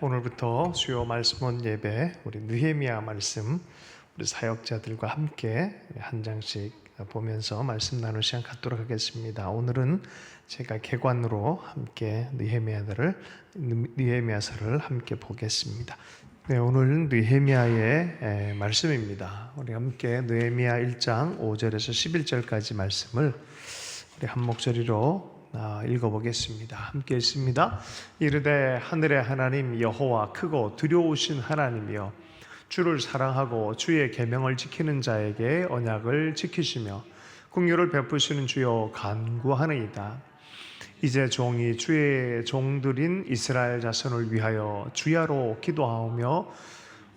오늘부터 주요 말씀원 예배, 우리 느헤미야 말씀, 우리 사역자들과 함께 한 장씩 보면서 말씀 나눌 시간 갖도록 하겠습니다. 오늘은 제가 개관으로 함께 느헤미야서를 함께 보겠습니다. 오늘 느헤미야의 말씀입니다. 우리 함께 느헤미야 1장 5절에서 11절까지 말씀을 우리 한 목소리로 읽어보겠습니다. 함께 읽습니다. 이르되 하늘의 하나님 여호와 크고 두려우신 하나님이여, 주를 사랑하고 주의 계명을 지키는 자에게 언약을 지키시며 긍휼을 베푸시는 주여 간구하느이다. 이제 종이 주의 종들인 이스라엘 자손을 위하여 주야로 기도하오며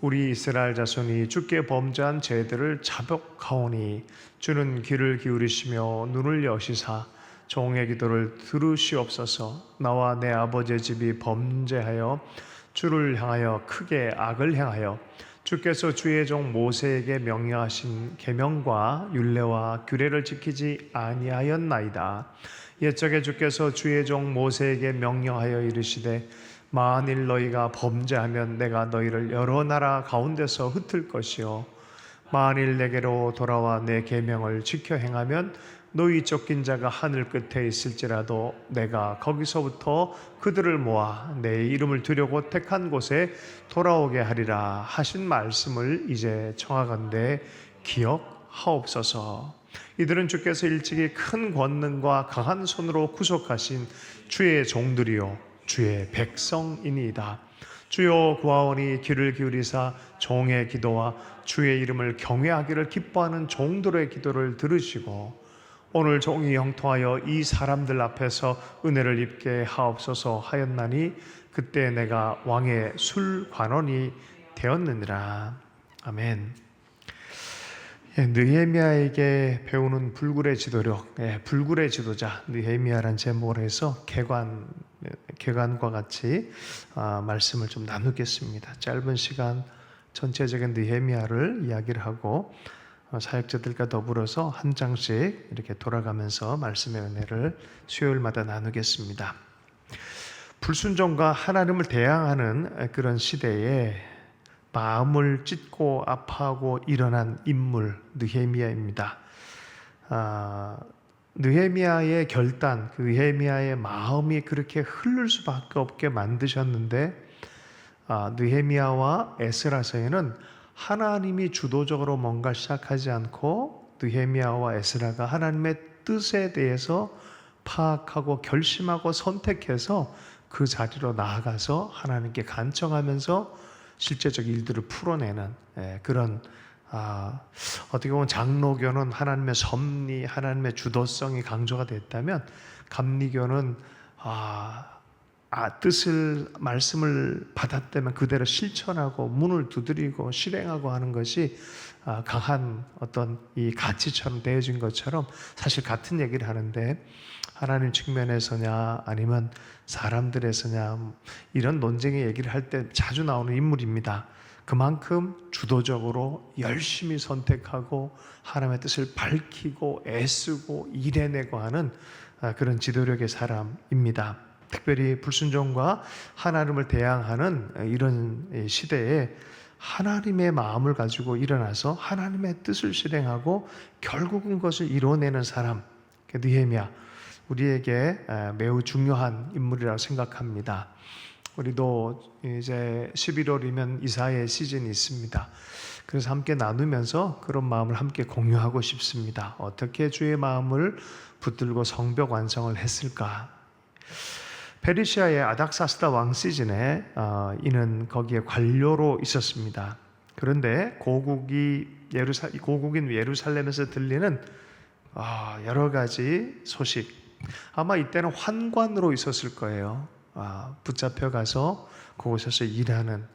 우리 이스라엘 자손이 주께 범죄한 죄들을 자복하오니 주는 귀를 기울이시며 눈을 여시사 종의 기도를 들으시옵소서. 나와 내 아버지의 집이 범죄하여 주를 향하여 크게 악을 행하여 주께서 주의 종 모세에게 명령하신 계명과 율례와 규례를 지키지 아니하였나이다. 옛적에 주께서 주의 종 모세에게 명령하여 이르시되 만일 너희가 범죄하면 내가 너희를 여러 나라 가운데서 흩을 것이요 만일 내게로 돌아와 내 계명을 지켜 행하면 너희 쫓긴 자가 하늘 끝에 있을지라도 내가 거기서부터 그들을 모아 내 이름을 두려고 택한 곳에 돌아오게 하리라 하신 말씀을 이제 청하건대 기억하옵소서. 이들은 주께서 일찍이 큰 권능과 강한 손으로 구속하신 주의 종들이요 주의 백성이니이다. 주여 구하오니 귀를 기울이사 종의 기도와 주의 이름을 경외하기를 기뻐하는 종들의 기도를 들으시고 오늘 종이 형통하여 이 사람들 앞에서 은혜를 입게 하옵소서 하였나니 그때 내가 왕의 술관원이 되었느니라. 아멘. 느헤미야에게 배우는 불굴의 지도력, 불굴의 지도자 느헤미야라는 제목으로 해서 개관과 같이 말씀을 좀 나누겠습니다. 짧은 시간 전체적인 느헤미야를 이야기를 하고 사역자들과 더불어서 한 장씩 이렇게 돌아가면서 말씀의 은혜를 수요일마다 나누겠습니다. 불순종과 하나님을 대항하는 그런 시대에 마음을 찢고 아파하고 일어난 인물 느헤미야입니다. 느헤미야의 결단, 느헤미야의 마음이 그렇게 흐를 수밖에 없게 만드셨는데 느헤미야와 에스라서에는 하나님이 주도적으로 뭔가 시작하지 않고 느헤미야와 에스라가 하나님의 뜻에 대해서 파악하고 결심하고 선택해서 그 자리로 나아가서 하나님께 간청하면서 실제적 일들을 풀어내는 그런 어떻게 보면 장로교는 하나님의 섭리, 하나님의 주도성이 강조가 됐다면 감리교는 뜻을 말씀을 받았다면 그대로 실천하고 문을 두드리고 실행하고 하는 것이 강한 어떤 이 가치처럼 되어진 것처럼 사실 같은 얘기를 하는데 하나님 측면에서냐 아니면 사람들에서냐 이런 논쟁의 얘기를 할 때 자주 나오는 인물입니다. 그만큼 주도적으로 열심히 선택하고 하나님의 뜻을 밝히고 애쓰고 일해내고 하는 그런 지도력의 사람입니다. 특별히 불순종과 하나님을 대항하는 이런 시대에 하나님의 마음을 가지고 일어나서 하나님의 뜻을 실행하고 결국은 그것을 이뤄내는 사람, 느헤미야, 우리에게 매우 중요한 인물이라고 생각합니다. 우리도 이제 11월이면 이사의 시즌이 있습니다. 그래서 함께 나누면서 그런 마음을 함께 공유하고 싶습니다. 어떻게 주의 마음을 붙들고 성벽 완성을 했을까? 페르시아의 아닥사스다 왕 시즌에 이는 거기에 관료로 있었습니다. 그런데 고국인 예루살렘에서 들리는 여러 가지 소식, 아마 이때는 환관으로 있었을 거예요. 붙잡혀 가서 그곳에서 일하는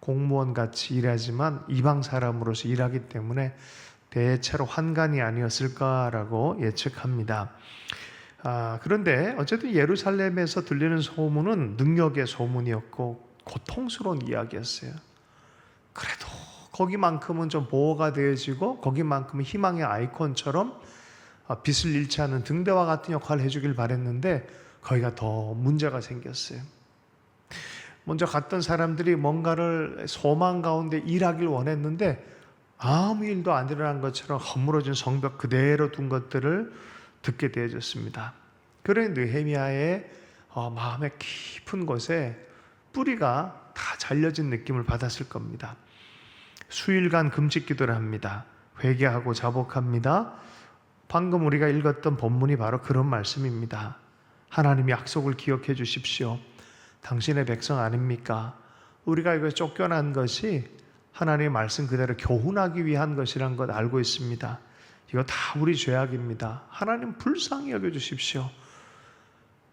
공무원 같이 일하지만 이방 사람으로서 일하기 때문에 대체로 환관이 아니었을까라고 예측합니다. 그런데 어쨌든 예루살렘에서 들리는 소문은 능력의 소문이었고 고통스러운 이야기였어요. 그래도 거기만큼은 좀 보호가 되어지고 거기만큼은 희망의 아이콘처럼 빛을 잃지 않는 등대와 같은 역할을 해주길 바랬는데 거기가 더 문제가 생겼어요. 먼저 갔던 사람들이 뭔가를 소망 가운데 일하길 원했는데 아무 일도 안 일어난 것처럼 허물어진 성벽 그대로 둔 것들을 듣게 되어졌습니다. 그러니 느헤미야의 마음의 깊은 곳에 뿌리가 다 잘려진 느낌을 받았을 겁니다. 수일간 금식 기도를 합니다. 회개하고 자복합니다. 방금 우리가 읽었던 본문이 바로 그런 말씀입니다. 하나님이 약속을 기억해 주십시오. 당신의 백성 아닙니까? 우리가 이거 쫓겨난 것이 하나님의 말씀 그대로 교훈하기 위한 것이란 것 알고 있습니다. 이거 다 우리 죄악입니다. 하나님 불쌍히 여겨주십시오.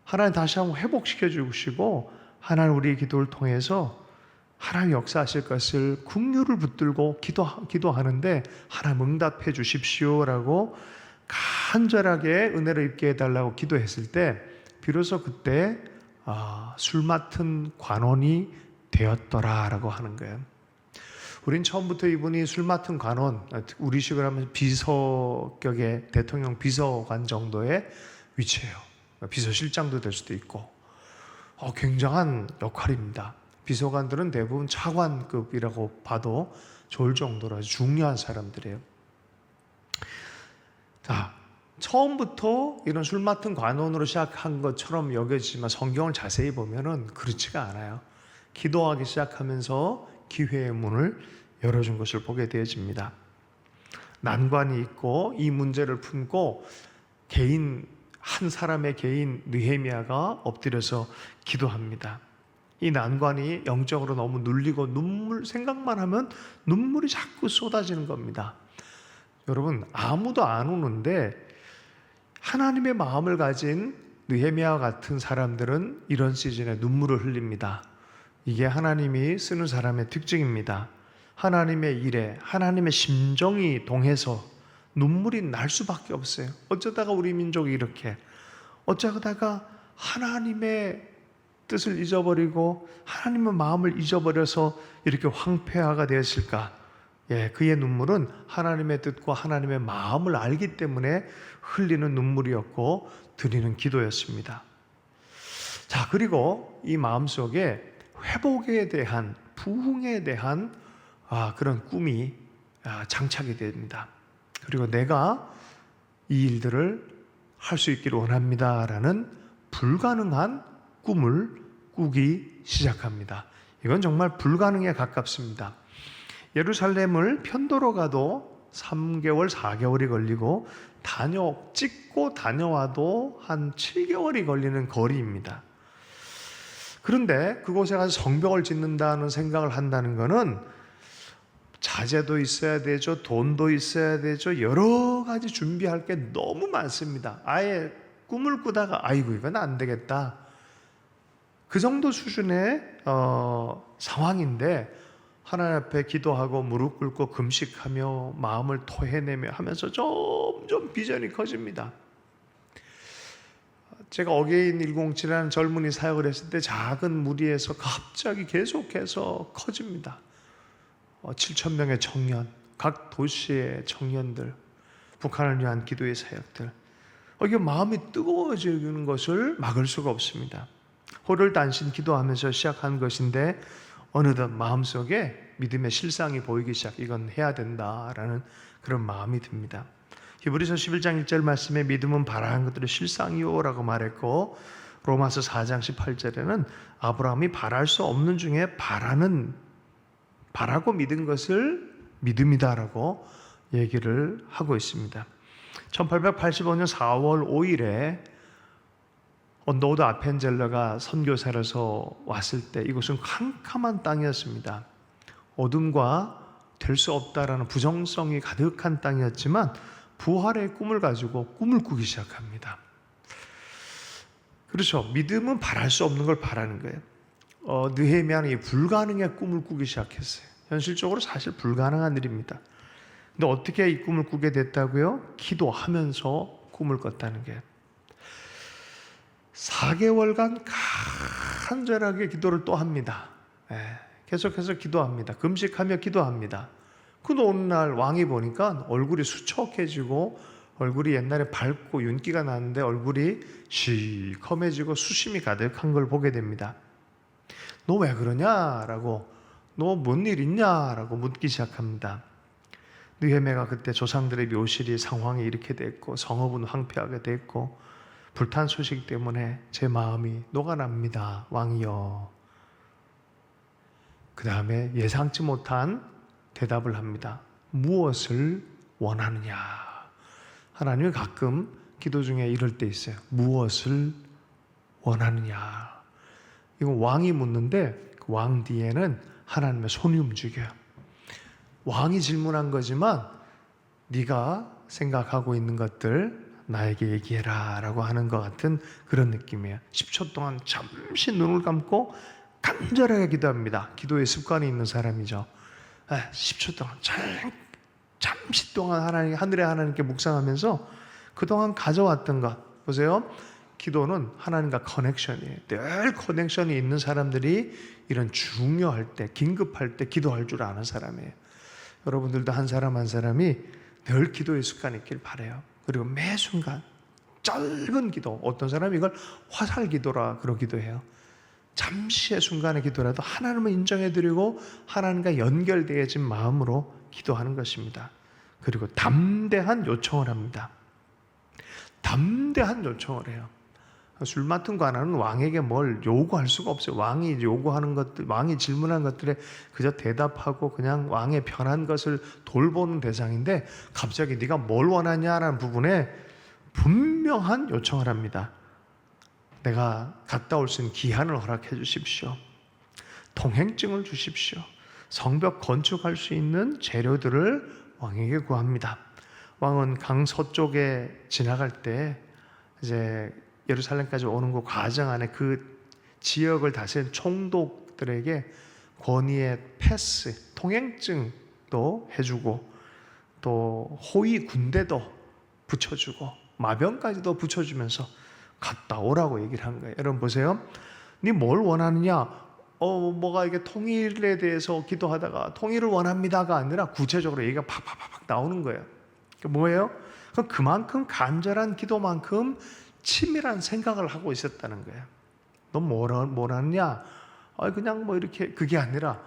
하나님 다시 한번 회복시켜 주시고 하나님 우리의 기도를 통해서 하나님 역사하실 것을 긍휼을 붙들고 기도하는데 하나님 응답해 주십시오라고 간절하게 은혜를 입게 해달라고 기도했을 때 비로소 그때 술 맡은 관원이 되었더라라고 하는 거예요. 우린 처음부터 이분이 술 맡은 관원, 우리식으로 하면 비서격의 대통령 비서관 정도의 위치예요. 비서실장도 될 수도 있고 굉장한 역할입니다. 비서관들은 대부분 차관급이라고 봐도 좋을 정도로 아주 중요한 사람들이에요. 자, 처음부터 이런 술 맡은 관원으로 시작한 것처럼 여겨지지만 성경을 자세히 보면은 그렇지가 않아요. 기도하기 시작하면서 기회의 문을 열어준 것을 보게 되어집니다. 난관이 있고 이 문제를 품고 한 사람의 개인 느헤미야가 엎드려서 기도합니다. 이 난관이 영적으로 너무 눌리고 생각만 하면 눈물이 자꾸 쏟아지는 겁니다. 여러분, 아무도 안 우는데 하나님의 마음을 가진 느헤미야와 같은 사람들은 이런 시즌에 눈물을 흘립니다. 이게 하나님이 쓰는 사람의 특징입니다. 하나님의 일에 하나님의 심정이 동해서 눈물이 날 수밖에 없어요. 어쩌다가 우리 민족이 이렇게, 어쩌다가 하나님의 뜻을 잊어버리고 하나님의 마음을 잊어버려서 이렇게 황폐화가 되었을까? 그의 눈물은 하나님의 뜻과 하나님의 마음을 알기 때문에 흘리는 눈물이었고 드리는 기도였습니다. 자, 그리고 이 마음속에 회복에 대한, 부흥에 대한 그런 꿈이 장착이 됩니다. 그리고 내가 이 일들을 할 수 있기를 원합니다라는 불가능한 꿈을 꾸기 시작합니다. 이건 정말 불가능에 가깝습니다. 예루살렘을 편도로 가도 3개월, 4개월이 걸리고 찍고 다녀와도 한 7개월이 걸리는 거리입니다. 그런데 그곳에 가서 성벽을 짓는다는 생각을 한다는 것은 자재도 있어야 되죠, 돈도 있어야 되죠, 여러 가지 준비할 게 너무 많습니다. 아예 꿈을 꾸다가 아이고 이건 안 되겠다, 그 정도 수준의 상황인데 하나님 앞에 기도하고 무릎 꿇고 금식하며 마음을 토해내며 하면서 점점 비전이 커집니다. 제가 어게인 107이라는 젊은이 사역을 했을 때 작은 무리에서 갑자기 계속해서 커집니다. 7,000명의 청년, 각 도시의 청년들, 북한을 위한 기도의 사역들, 이게 마음이 뜨거워지는 것을 막을 수가 없습니다. 호를단신 기도하면서 시작한 것인데 어느덧 마음속에 믿음의 실상이 보이기 시작, 이건 해야 된다라는 그런 마음이 듭니다. 히브리서 11장 1절 말씀에 믿음은 바라는 것들의 실상이요라고 말했고, 로마서 4장 18절에는 아브라함이 바랄 수 없는 중에 바라고 믿은 것을 믿음이다라고 얘기를 하고 있습니다. 1885년 4월 5일에 언더우드 아펜젤러가 선교사로서 왔을 때 이곳은 캄캄한 땅이었습니다. 어둠과 될 수 없다라는 부정성이 가득한 땅이었지만 부활의 꿈을 가지고 꿈을 꾸기 시작합니다. 그렇죠. 믿음은 바랄 수 없는 걸 바라는 거예요. 느헤미야는 이 불가능의 꿈을 꾸기 시작했어요. 현실적으로 사실 불가능한 일입니다. 근데 어떻게 이 꿈을 꾸게 됐다고요? 기도하면서 꿈을 꿨다는 게. 4개월간 간절하게 기도를 또 합니다. 계속해서 기도합니다. 금식하며 기도합니다. 근데 어느 날 왕이 보니까 얼굴이 수척해지고 얼굴이 옛날에 밝고 윤기가 나는데 얼굴이 시커매지고 수심이 가득한 걸 보게 됩니다. 너 왜 그러냐라고, 너 뭔 일 있냐라고 묻기 시작합니다. 느헤미야가 그때 조상들의 묘실이 상황이 이렇게 됐고 성읍은 황폐하게 됐고 불탄 소식 때문에 제 마음이 녹아납니다. 왕이여. 그 다음에 예상치 못한 대답을 합니다. 무엇을 원하느냐. 하나님은 가끔 기도 중에 이럴 때 있어요. 무엇을 원하느냐. 이건 왕이 묻는데 그 왕 뒤에는 하나님의 손이 움직여요. 왕이 질문한 거지만 네가 생각하고 있는 것들 나에게 얘기해라 라고 하는 것 같은 그런 느낌이에요. 10초 동안 잠시 눈을 감고 간절하게 기도합니다. 기도의 습관이 있는 사람이죠. 10초 동안 잠시 동안 하늘의 하나님께 묵상하면서 그동안 가져왔던 것 보세요. 기도는 하나님과 커넥션이에요. 늘 커넥션이 있는 사람들이 이런 중요할 때, 긴급할 때 기도할 줄 아는 사람이에요. 여러분들도 한 사람 한 사람이 늘 기도의 습관이 있길 바라요. 그리고 매 순간 짧은 기도, 어떤 사람이 이걸 화살 기도라 그러기도 해요. 잠시의 순간의 기도라도 하나님을 인정해드리고 하나님과 연결되어진 마음으로 기도하는 것입니다. 그리고 담대한 요청을 합니다. 담대한 요청을 해요. 술 맡은 관원은 왕에게 뭘 요구할 수가 없어요. 왕이 요구하는 것들, 왕이 질문한 것들에 그저 대답하고 그냥 왕의 편한 것을 돌보는 대상인데 갑자기 네가 뭘 원하냐라는 부분에 분명한 요청을 합니다. 내가 갔다 올 수 있는 기한을 허락해 주십시오. 통행증을 주십시오. 성벽 건축할 수 있는 재료들을 왕에게 구합니다. 왕은 강 서쪽에 지나갈 때 이제 예루살렘까지 오는 그 과정 안에 그 지역을 다스린 총독들에게 권위의 패스, 통행증도 해주고 또 호위 군대도 붙여주고 마병까지도 붙여주면서 갔다 오라고 얘기를 한 거예요. 여러분 보세요. 네 뭘 원하느냐? 뭐가 이게 통일에 대해서 기도하다가 통일을 원합니다가 아니라 구체적으로 얘기가 팍팍팍 나오는 거예요. 뭐예요? 그만큼 간절한 기도만큼 치밀한 생각을 하고 있었다는 거예요. 너 뭘 하느냐? 그냥 뭐 이렇게 그게 아니라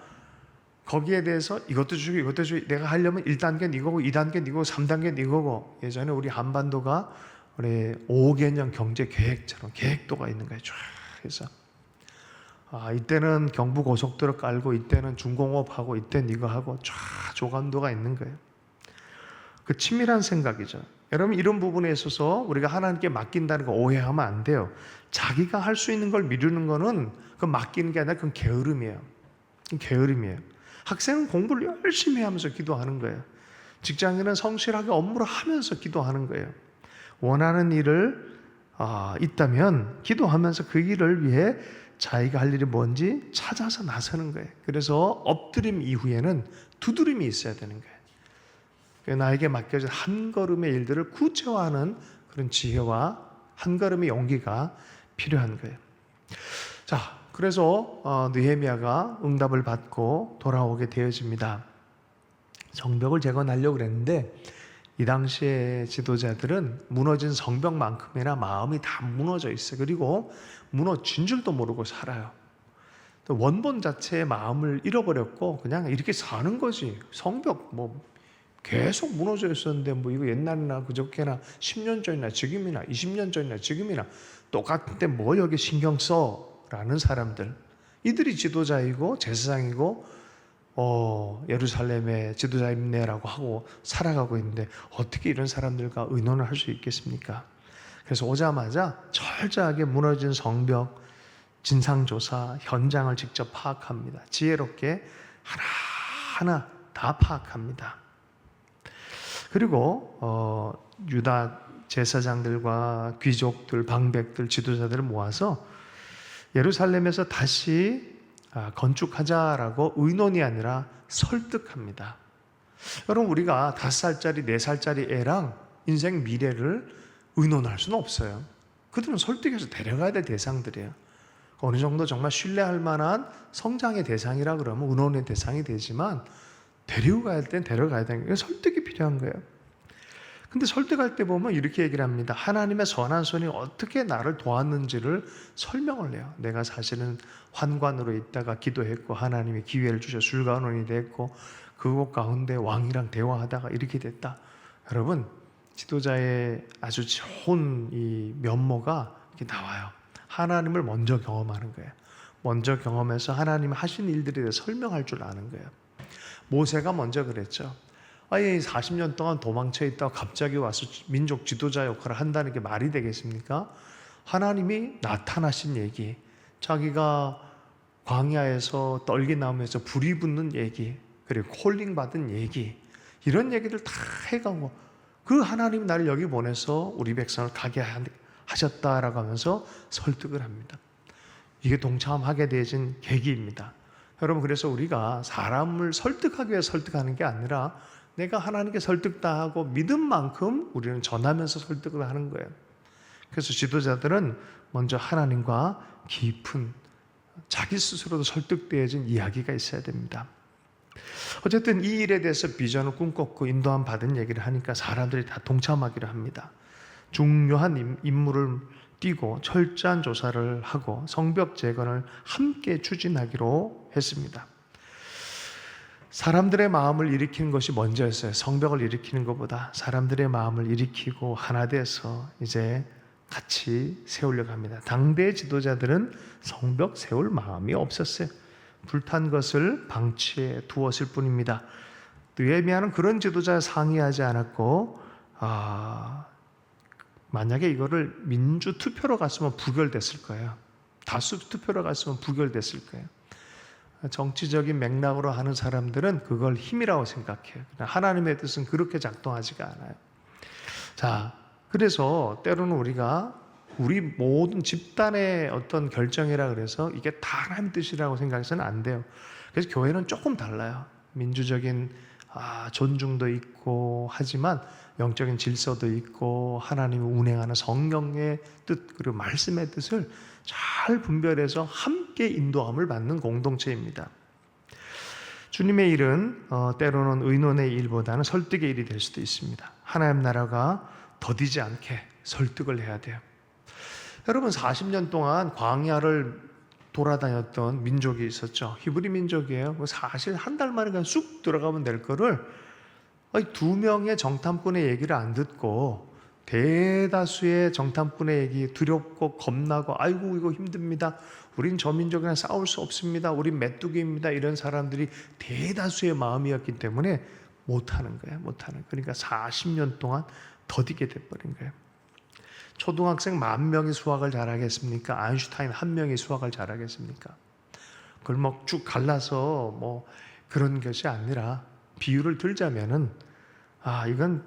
거기에 대해서 이것도 주고 이것도 주고 내가 하려면 1단계는 이거고 2단계는 이거고 3단계는 이거고 예전에 우리 한반도가 우리 5개년 경제 계획처럼 계획도가 있는 거예요. 쫙 해서 이때는 경부고속도로 깔고 이때는 중공업하고 이때는 이거 하고 쫙 조감도가 있는 거예요. 그 치밀한 생각이죠. 여러분 이런 부분에 있어서 우리가 하나님께 맡긴다는 거 오해하면 안 돼요. 자기가 할 수 있는 걸 미루는 거는 그 맡기는 게 아니라 그건 게으름이에요. 게으름이에요. 학생은 공부를 열심히 하면서 기도하는 거예요. 직장인은 성실하게 업무를 하면서 기도하는 거예요. 원하는 일을 있다면 기도하면서 그 일을 위해 자기가 할 일이 뭔지 찾아서 나서는 거예요. 그래서 엎드림 이후에는 두드림이 있어야 되는 거예요. 나에게 맡겨진 한 걸음의 일들을 구체화하는 그런 지혜와 한 걸음의 용기가 필요한 거예요. 자, 그래서 느헤미야가 응답을 받고 돌아오게 되어집니다. 성벽을 재건하려고 그랬는데 이 당시에 지도자들은 무너진 성벽만큼이나 마음이 다 무너져 있어요. 그리고 무너진 줄도 모르고 살아요. 원본 자체의 마음을 잃어버렸고 그냥 이렇게 사는 거지. 성벽 계속 무너져 있었는데 이거 옛날이나 그저께나 10년 전이나 지금이나 20년 전이나 지금이나 똑같은데 뭐 여기 신경 써? 라는 사람들, 이들이 지도자이고 제사장이고 예루살렘의 지도자입네라고 하고 살아가고 있는데 어떻게 이런 사람들과 의논을 할 수 있겠습니까? 그래서 오자마자 철저하게 무너진 성벽 진상조사 현장을 직접 파악합니다. 지혜롭게 하나하나 다 파악합니다. 그리고 유다 제사장들과 귀족들, 방백들, 지도자들을 모아서 예루살렘에서 다시 건축하자라고 의논이 아니라 설득합니다. 여러분 우리가 5살짜리, 4살짜리 애랑 인생 미래를 의논할 수는 없어요. 그들은 설득해서 데려가야 될 대상들이에요. 어느 정도 정말 신뢰할 만한 성장의 대상이라 그러면 의논의 대상이 되지만 데리고 가야 될 땐 데려가야 되는 게 설득이 필요한 거예요. 근데 설득할 때 보면 이렇게 얘기를 합니다. 하나님의 선한 손이 어떻게 나를 도왔는지를 설명을 해요. 내가 사실은 환관으로 있다가 기도했고 하나님이 기회를 주셔 술관원이 됐고 그곳 가운데 왕이랑 대화하다가 이렇게 됐다. 여러분, 지도자의 아주 좋은 이 면모가 이렇게 나와요. 하나님을 먼저 경험하는 거예요. 먼저 경험해서 하나님 하신 일들에 대해 설명할 줄 아는 거예요. 모세가 먼저 그랬죠. 아예 40년 동안 도망쳐 있다가 갑자기 와서 민족 지도자 역할을 한다는 게 말이 되겠습니까? 하나님이 나타나신 얘기, 자기가 광야에서 떨기나무에서 불이 붙는 얘기, 그리고 콜링 받은 얘기, 이런 얘기들 다 해가고 그 하나님이 나를 여기 보내서 우리 백성을 가게 하셨다라고 하면서 설득을 합니다. 이게 동참하게 되어진 계기입니다. 여러분, 그래서 우리가 사람을 설득하기 위해 설득하는 게 아니라 내가 하나님께 설득당하고 믿은 만큼 우리는 전하면서 설득을 하는 거예요. 그래서 지도자들은 먼저 하나님과 깊은 자기 스스로도 설득되어진 이야기가 있어야 됩니다. 어쨌든 이 일에 대해서 비전을 꿈꿨고 인도함 받은 얘기를 하니까 사람들이 다 동참하기로 합니다. 중요한 임무를 띄고 철저한 조사를 하고 성벽 재건을 함께 추진하기로 했습니다. 사람들의 마음을 일으키는 것이 먼저였어요. 성벽을 일으키는 것보다 사람들의 마음을 일으키고 하나 돼서 이제 같이 세우려고 합니다. 당대 지도자들은 성벽 세울 마음이 없었어요. 불탄 것을 방치해 두었을 뿐입니다. 느헤미야는 그런 지도자 상의하지 않았고 만약에 이거를 민주 투표로 갔으면 부결됐을 거예요. 다수 투표로 갔으면 부결됐을 거예요. 정치적인 맥락으로 하는 사람들은 그걸 힘이라고 생각해요. 하나님의 뜻은 그렇게 작동하지가 않아요. 자, 그래서 때로는 우리 모든 집단의 어떤 결정이라 그래서 이게 다 하나님 뜻이라고 생각해서는 안 돼요. 그래서 교회는 조금 달라요. 민주적인 존중도 있고 하지만 영적인 질서도 있고 하나님이 운행하는 성령의 뜻 그리고 말씀의 뜻을 잘 분별해서 함께 인도함을 받는 공동체입니다. 주님의 일은 때로는 의논의 일보다는 설득의 일이 될 수도 있습니다. 하나님 나라가 더디지 않게 설득을 해야 돼요. 여러분, 40년 동안 광야를 돌아다녔던 민족이 있었죠. 히브리 민족이에요. 사실 한 달 만에 그냥 쑥 들어가면 될 거를 2명의 정탐꾼의 얘기를 안 듣고 대다수의 정탐꾼의 얘기, 두렵고 겁나고 아이고 이거 힘듭니다. 우린 저 민족이랑 싸울 수 없습니다. 우린 메뚜기입니다. 이런 사람들이 대다수의 마음이었기 때문에 못하는 거예요. 그러니까 40년 동안 더디게 돼버린 거예요. 초등학생 10,000명이 수학을 잘하겠습니까? 아인슈타인 1명이 수학을 잘하겠습니까? 그걸 막 쭉 갈라서 그런 것이 아니라 비유를 들자면은 이건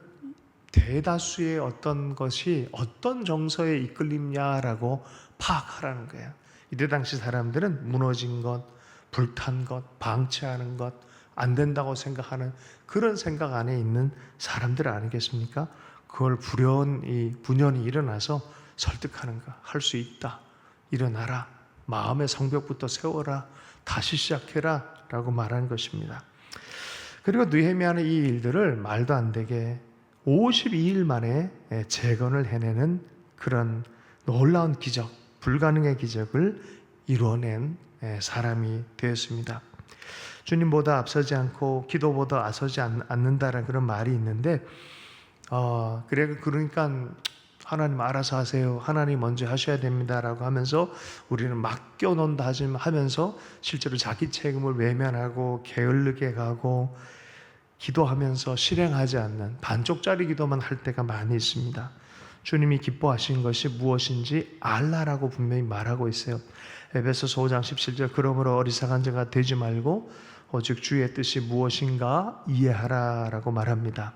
대다수의 어떤 것이 어떤 정서에 이끌림냐라고 파악하라는 거예요. 이때 당시 사람들은 무너진 것, 불탄 것, 방치하는 것, 안 된다고 생각하는 그런 생각 안에 있는 사람들 아니겠습니까? 그걸 분연이 일어나서 설득하는 거, 할 수 있다. 일어나라. 마음의 성벽부터 세워라. 다시 시작해라. 라고 말하는 것입니다. 그리고 느헤미야는 이 일들을 말도 안 되게 52일 만에 재건을 해내는 그런 놀라운 기적, 불가능의 기적을 이루어낸 사람이 되었습니다. 주님보다 앞서지 않고 기도보다 앞서지 않는다라는 그런 말이 있는데 그러니까 하나님 알아서 하세요. 하나님 먼저 하셔야 됩니다라고 하면서 우리는 맡겨놓는다 하면서 실제로 자기 책임을 외면하고 게을르게 가고 기도하면서 실행하지 않는 반쪽짜리 기도만 할 때가 많이 있습니다. 주님이 기뻐하신 것이 무엇인지 알라라고 분명히 말하고 있어요. 에베소서 5장 17절 그러므로 어리석은 자가 되지 말고 오직 주의 뜻이 무엇인가 이해하라라고 말합니다.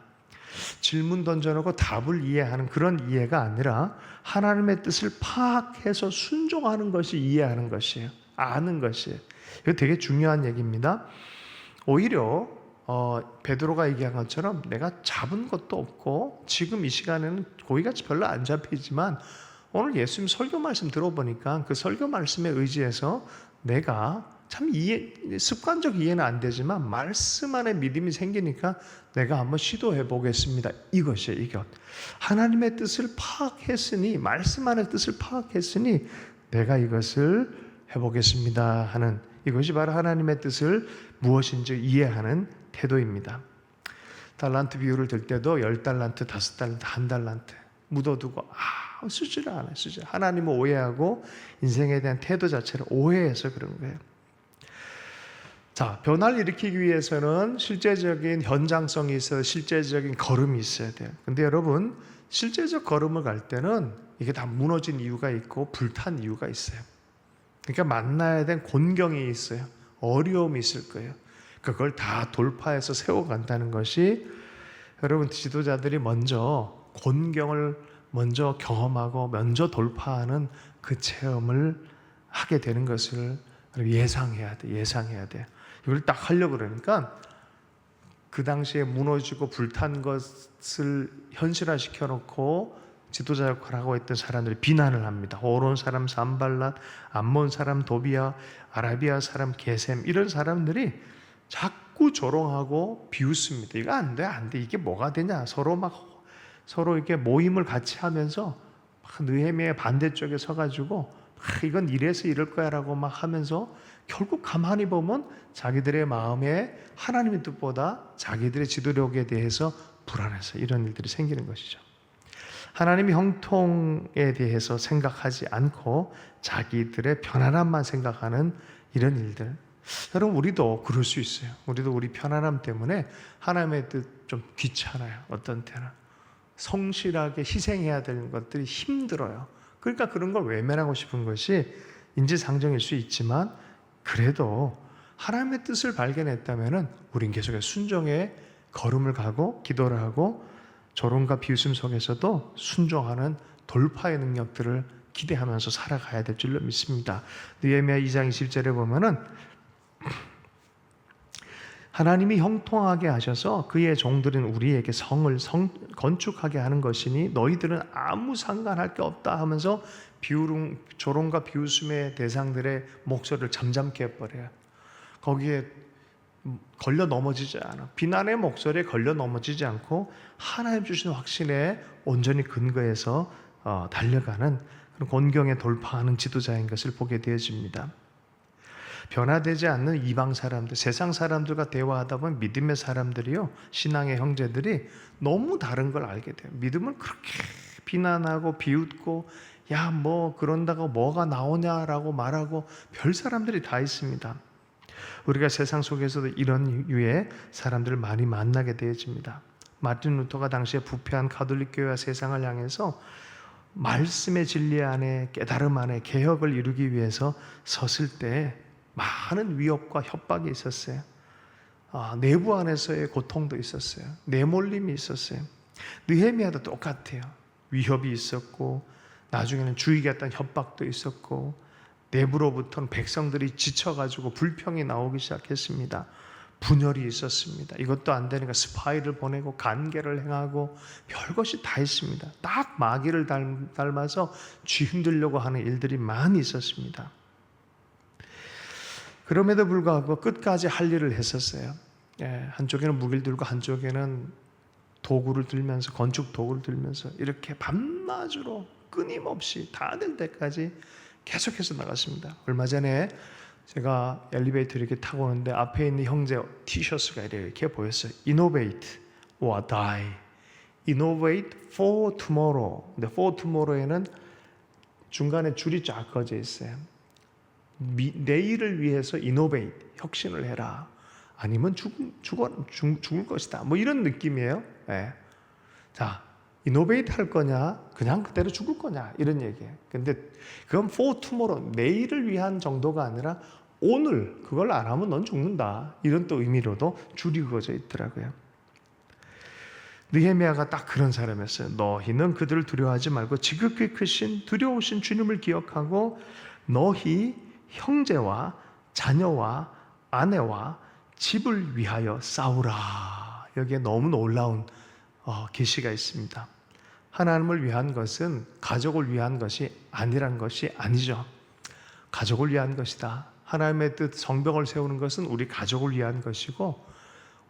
질문 던져놓고 답을 이해하는 그런 이해가 아니라 하나님의 뜻을 파악해서 순종하는 것이 이해하는 것이에요. 아는 것이에요. 이거 되게 중요한 얘기입니다. 오히려 베드로가 얘기한 것처럼 내가 잡은 것도 없고 지금 이 시간에는 고기가 별로 안 잡히지만 오늘 예수님 설교 말씀 들어보니까 그 설교 말씀에 의지해서 내가 참 습관적 이해는 안 되지만 말씀 안에 믿음이 생기니까 내가 한번 시도해 보겠습니다. 이것이에요, 이것. 하나님의 뜻을 파악했으니, 말씀 안의 뜻을 파악했으니 내가 이것을 해보겠습니다 하는, 이것이 바로 하나님의 뜻을 무엇인지 이해하는 태도입니다. 달란트 비유를 들 때도 10달란트, 5달란트, 1달란트 묻어두고 쓰지를 않아요. 하나님을 오해하고 인생에 대한 태도 자체를 오해해서 그런 거예요. 자, 변화를 일으키기 위해서는 실제적인 현장성이 있어야, 실제적인 걸음이 있어야 돼요. 근데 여러분, 실제적 걸음을 갈 때는 이게 다 무너진 이유가 있고 불탄 이유가 있어요. 그러니까 만나야 된 곤경이 있어요. 어려움이 있을 거예요. 그걸 다 돌파해서 세워간다는 것이, 여러분 지도자들이 먼저 곤경을 먼저 경험하고 먼저 돌파하는 그 체험을 하게 되는 것을 예상해야 돼. 예상해야 돼. 이걸 딱 하려고 그러니까 그 당시에 무너지고 불탄 것을 현실화시켜 놓고 지도자 역할을 하고 있던 사람들이 비난을 합니다. 호론 사람 산발랏, 암몬 사람 도비아, 아라비아 사람 게셈, 이런 사람들이 자꾸 조롱하고 비웃습니다. 이거 안 돼, 안 돼. 이게 뭐가 되냐. 서로 이렇게 모임을 같이 하면서 느헤미야의 반대쪽에 서가지고 이건 이래서 이럴 거야라고 막 하면서 결국 가만히 보면 자기들의 마음에 하나님의 뜻보다 자기들의 지도력에 대해서 불안해서 이런 일들이 생기는 것이죠. 하나님의 형통에 대해서 생각하지 않고 자기들의 편안함만 생각하는 이런 일들. 여러분, 우리도 그럴 수 있어요. 우리도 우리 편안함 때문에 하나님의 뜻 좀 귀찮아요. 어떤 때는 성실하게 희생해야 되는 것들이 힘들어요. 그러니까 그런 걸 외면하고 싶은 것이 인지상정일 수 있지만, 그래도 하나님의 뜻을 발견했다면 우린 계속해서 순종의 걸음을 가고 기도를 하고 조롱과 비웃음 속에서도 순종하는 돌파의 능력들을 기대하면서 살아가야 될 줄로 믿습니다. 느헤미야 2장 20절에 보면은 하나님이 형통하게 하셔서 그의 종들인 우리에게 성을 건축하게 하는 것이니 너희들은 아무 상관할 게 없다 하면서 조롱과 비웃음의 대상들의 목소리를 잠잠케 해버려요. 거기에 걸려 넘어지지 않아. 비난의 목소리에 걸려 넘어지지 않고 하나님 주신 확신에 온전히 근거해서 달려가는 그런 곤경에 돌파하는 지도자인 것을 보게 되어집니다. 변화되지 않는 이방 사람들, 세상 사람들과 대화하다 보면 믿음의 사람들이요, 신앙의 형제들이 너무 다른 걸 알게 돼요. 믿음을 그렇게 비난하고 비웃고 야, 뭐 그런다고 뭐가 나오냐라고 말하고 별 사람들이 다 있습니다. 우리가 세상 속에서도 이런 유의 사람들을 많이 만나게 되어집니다. 마틴 루터가 당시에 부패한 가톨릭 교회와 세상을 향해서 말씀의 진리 안에, 깨달음 안에 개혁을 이루기 위해서 섰을 때 많은 위협과 협박이 있었어요. 내부 안에서의 고통도 있었어요. 내몰림이 있었어요. 느헤미야도 똑같아요. 위협이 있었고 나중에는 주의겠다는 협박도 있었고 내부로부터는 백성들이 지쳐가지고 불평이 나오기 시작했습니다. 분열이 있었습니다. 이것도 안 되니까 스파이를 보내고 간계를 행하고 별것이 다 있습니다. 딱 마귀를 닮아서 쥐 흔들려고 하는 일들이 많이 있었습니다. 그럼에도 불구하고 끝까지 할 일을 했었어요. 한쪽에는 무기를 들고 한쪽에는 도구를 들면서, 건축 도구를 들면서 이렇게 밤낮으로 끊임없이 다 될 때까지 계속해서 나갔습니다. 얼마 전에 제가 엘리베이터 이렇게 타고 오는데 앞에 있는 형제 티셔츠가 이렇게 보였어요. Innovate or die. Innovate for tomorrow. 근데 for tomorrow에는 중간에 줄이 쫙 꺼져 있어요. 내일을 위해서 innovate, 혁신을 해라. 아니면 죽을 것이다. 뭐 이런 느낌이에요. 네. 자, innovate 할 거냐, 그냥 그대로 죽을 거냐, 이런 얘기예요. 근데 그건 for tomorrow, 내일을 위한 정도가 아니라 오늘 그걸 안 하면 넌 죽는다. 이런 또 의미로도 줄이 그어져 있더라고요. 느헤미야가 딱 그런 사람이었어요. 너희는 그들을 두려워하지 말고 지극히 크신 두려우신 주님을 기억하고 너희 형제와 자녀와 아내와 집을 위하여 싸우라. 여기에 너무 놀라운 계시가 있습니다. 하나님을 위한 것은 가족을 위한 것이 아니란 것이 아니죠. 가족을 위한 것이다. 하나님의 뜻 성벽을 세우는 것은 우리 가족을 위한 것이고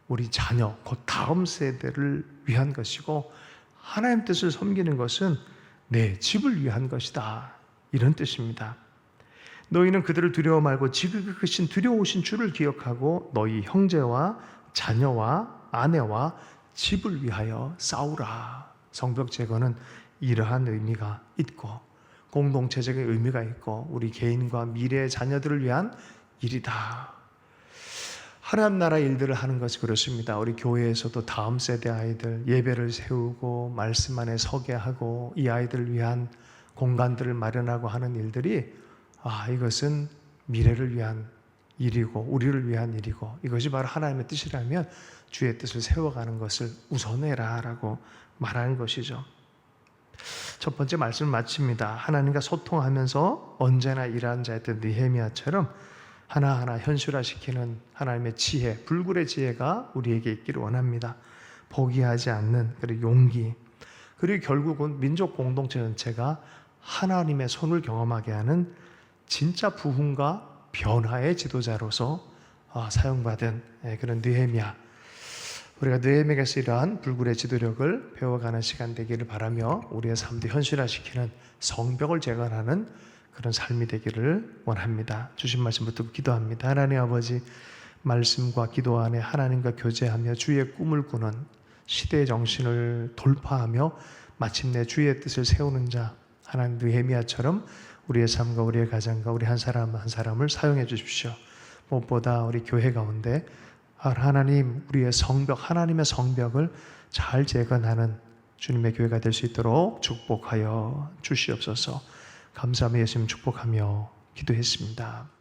우리 자녀, 곧 다음 세대를 위한 것이고 하나님 뜻을 섬기는 것은 내 집을 위한 것이다. 이런 뜻입니다. 너희는 그들을 두려워 말고 지극히 두려우신 주를 기억하고 너희 형제와 자녀와 아내와 집을 위하여 싸우라. 성벽 제거는 이러한 의미가 있고 공동체적인 의미가 있고 우리 개인과 미래의 자녀들을 위한 일이다. 하나님 나라 일들을 하는 것이 그렇습니다. 우리 교회에서도 다음 세대 아이들 예배를 세우고 말씀 안에 서게 하고 이 아이들을 위한 공간들을 마련하고 하는 일들이 이것은 미래를 위한 일이고 우리를 위한 일이고 이것이 바로 하나님의 뜻이라면 주의 뜻을 세워가는 것을 우선해라 라고 말하는 것이죠. 첫 번째 말씀을 마칩니다. 하나님과 소통하면서 언제나 일하는 자였던 느헤미야처럼 하나하나 현실화시키는 하나님의 지혜, 불굴의 지혜가 우리에게 있기를 원합니다. 포기하지 않는 그리고 용기, 그리고 결국은 민족 공동체 전체가 하나님의 손을 경험하게 하는 진짜 부흥과 변화의 지도자로서 사용받은 그런 느헤미야. 우리가 느헤미야에서 이러한 불굴의 지도력을 배워가는 시간 되기를 바라며 우리의 삶도 현실화시키는 성벽을 재건하는 그런 삶이 되기를 원합니다. 주신 말씀 붙들고 기도합니다. 하나님 아버지, 말씀과 기도 안에 하나님과 교제하며 주의 꿈을 꾸는 시대의 정신을 돌파하며 마침내 주의 뜻을 세우는 자 하나님 느헤미야처럼 우리의 삶과 우리의 가정과 우리 한 사람 한 사람을 사용해 주십시오. 무엇보다 우리 교회 가운데 하나님 우리의 성벽, 하나님의 성벽을 잘 재건하는 주님의 교회가 될 수 있도록 축복하여 주시옵소서. 감사하며 예수님 축복하며 기도했습니다.